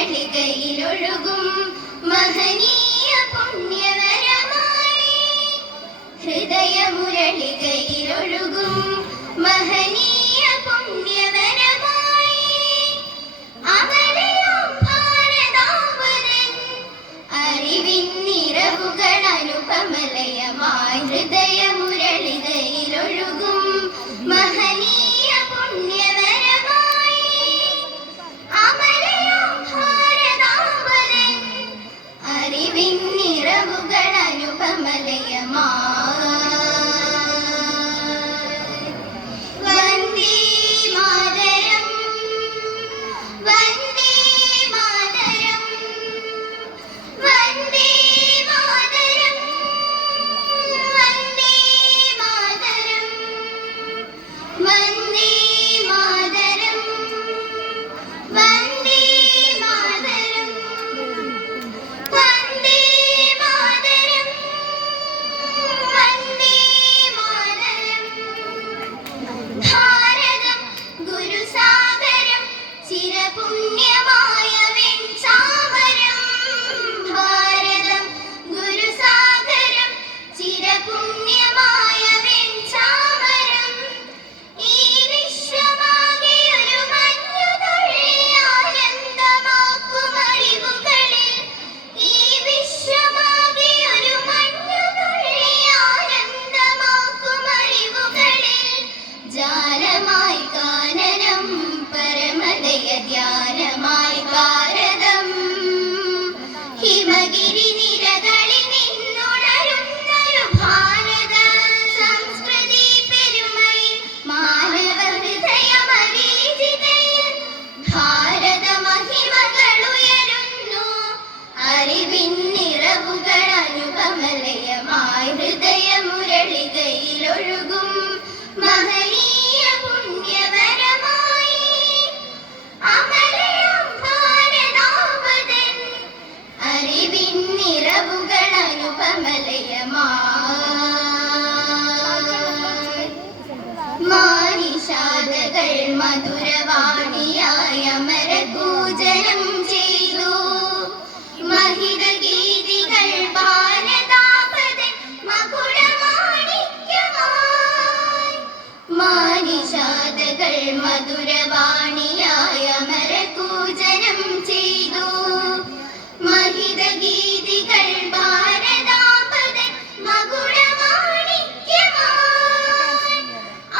മുരളികയിലൊഴുകും മഹനീയ പുണ്യവരമായി ഹൃദയമുരളികയിലൊഴുകും മഹനീയ പുണ്യവരമായി അമലയാം ഭാരതാംബരൻ അറിവിൻ നിറവുകൾ അനുപമലയമായി ഹൃദയമുരളികയിലൊഴുകും മഹനീയ പുണ്യവരമായി അമലയാം ഭാരതാംബരൻ അറിവിൻ നിറവുകൾ അനുപമലയമായി ഹൃദയമുരളികയിലൊഴുകും മഹനീയ പുണ്യവരമായി അമലയാം ഭാരതാംബരൻ അറിവിൻ നിറവുകൾ അനുപമലയമായി മാനിഷാദകൾ മധുരവാണിയായ അമരപൂജനം ചെയ്തു മഹിത ഗീതികൾ മാനിഷാദകൾ മധുരവാണിയായ അമരപൂജനം ചെയ്തു മഹിത ഗീതികൾ ഭാരതാംബരൻ മകുടമാണിക്യമായി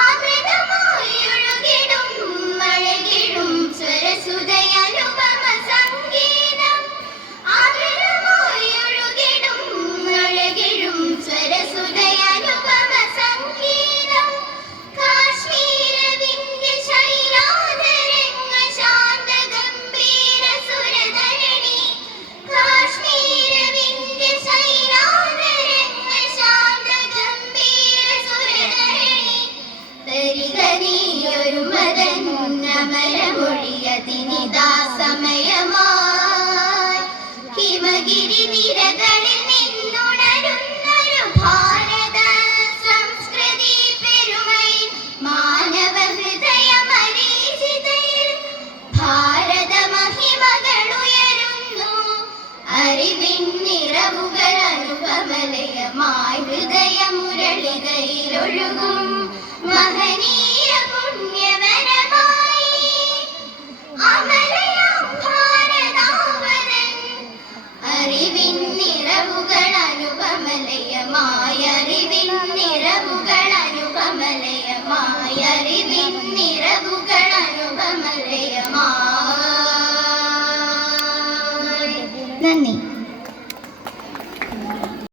അമൃതമായി ഒഴുകിടും അഴകിടും സ്വരസുതയനുപമ സംഗീതം അമൃതമായി ഒഴുകിടും അഴകിടും സ്വരസുതയനുപമ സംഗീതം കാശ്മീര വിന്ധ്യ ശൈലാധരംഗ ശാന്ത ഗംഭീര സുരധരണി കാശ്മീര വിന്ധ്യ ശൈലാധരംഗ ശാന്ത ഗംഭീര സുരധരണി തരിക നീയൊരു മദൻ അമരമൊഴിയതിനിതാ സമയമായി ഹിമഗിരി നിരകളിൽ നിന്നുണരുന്നൊരു ഭാരത സംസ്കൃതി പെരുമയിൽ മാനവ ഹൃദയമരീചിതയിൽ ഭാരത മഹിമകൾ ഉയരുന്നു അറിവിൻ നിറവുകൾ അനുപമലയമായി ഹൃദയമുരളികയിലൊഴുകും മഹനീയ പുണ്യവരമായി അമലയാം ഭാരതാംബരൻ അറിവിൻ നിറവുകൾ അനുപമലയമായി അറിവിൻ നിറവുകൾ അനുപമലയമായി അറിവിൻ നിറവുകൾ അനുപമലയമായി